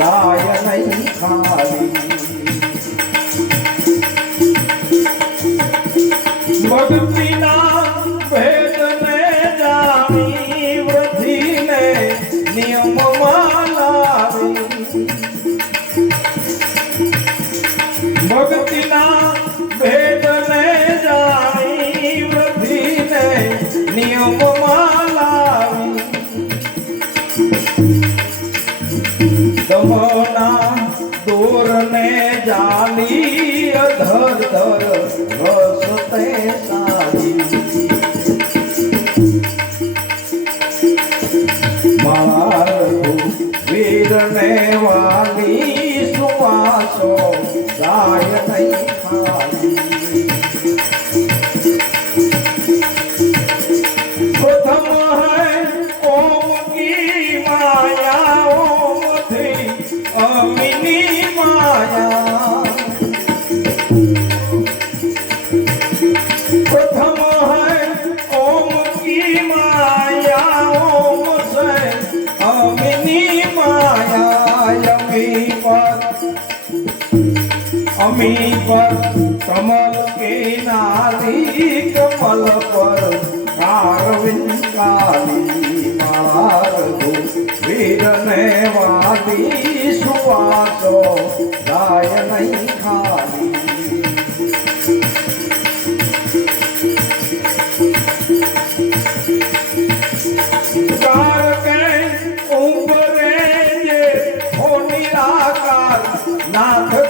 જાય નહીં ખાલી ભક્તિના ભેદને જાણી વૃદ્ધિને નિયમમાં લાવી ભક્તિના ભેદને જાણી વૃદ્ધિને નિયમમાં જાલી અધર ધર રસતે સારી વીરને વાલી સુવાસો ગાય નહીં ખાલી भूमि पर कमल के नारी कमल पर कारविन काली मार दो। वीरने वाली सुवाचो गाय नहीं खाली। नाथ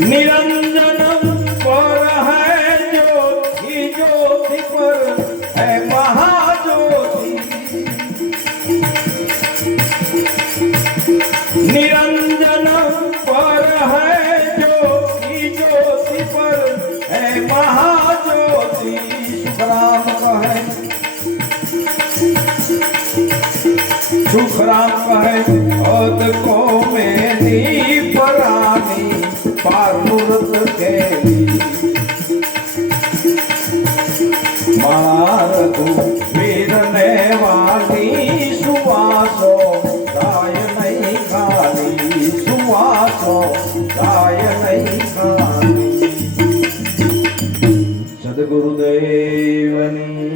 निरंजन पर है ज्योति ज्योति पर है महाज्योति। पर है ज्योति ज्योति पर है महाज्योति। सुखराम कहे। सुखराम कहे अद को मेरी તું વીરને વાલી સુવાસો ગાય નહીં ખાલી સુવાસો ગાય નહીં સદગુરુદેવની